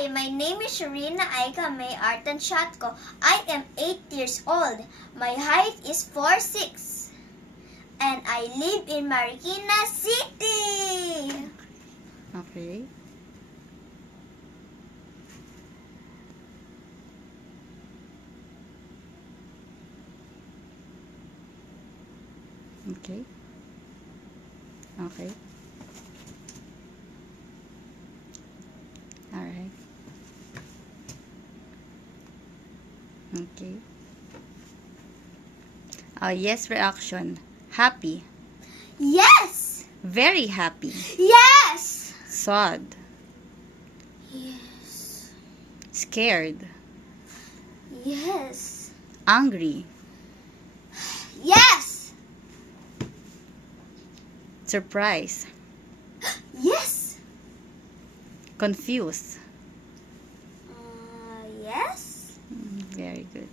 Hi, my name is Sharina Aika May Artanchatko. I am 8 years old. My height is 4'6". And I live in Marikina City. Okay. Okay. Okay. All right. Okay. Yes reaction. Happy. Yes. Very happy. Yes. Sad. Yes. Scared. Yes. Angry. Yes. Surprised. Yes. Confused. Yes. Very good.